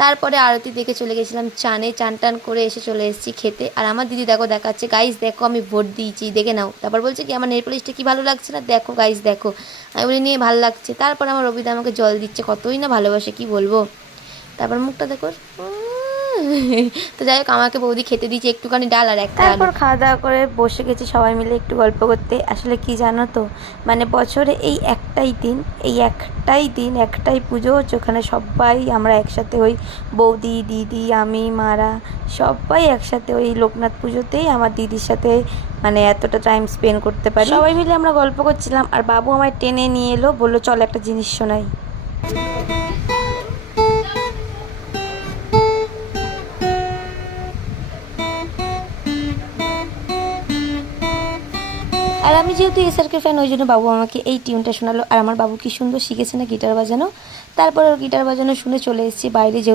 তারপরে আরতি দেখে চলে গেছিলাম চানে, চান টান করে এসে চলে এসেছি খেতে। আর আমার দিদি দেখো দেখাচ্ছে, গাইস দেখো আমি ভোট দিয়েছি, দেখে নাও। তারপর বলছে কি আমার নেল পলিশটা কি ভালো লাগছে না, দেখো গাইস দেখো। আমি বলি নিয়ে ভালো লাগছে। তারপর আমার রবিদা আমাকে জল দিচ্ছে, কতই না ভালোবাসে কি বলবো। তারপর মুখটা দেখো। তো যাই হোক, আমাকে বৌদি খেতে দিয়েছে একটুখানি ডাল আর একটা আলু। তারপর খাওয়া দাওয়া করে বসে গেছি সবাই মিলে একটু গল্প করতে। আসলে কি জানো তো, মানে বছরে এই একটাই দিন একটাই পুজো হচ্ছে, ওখানে সবাই আমরা একসাথে হই, বৌদি দিদি আমি মারা সবাই একসাথে ওই লোকনাথ পুজোতেই আমার দিদির সাথে মানে এতটা টাইম স্পেন্ড করতে পারি। সবাই মিলে আমরা গল্প করছিলাম আর বাবু আমায় টেনে নিয়ে এলো, বললো চল একটা জিনিস শোনাই। আর আমি যেহেতু এসআরকে ফ্যান, ওই জন্য বাবু আমাকে এই টিউনটা শোনালো। আর আমার বাবু কি সুন্দর শিখেছে না গিটার বাজানো। তারপর ওর গিটার বাজানো শুনে চলে এসেছি বাইরে, যেহেতু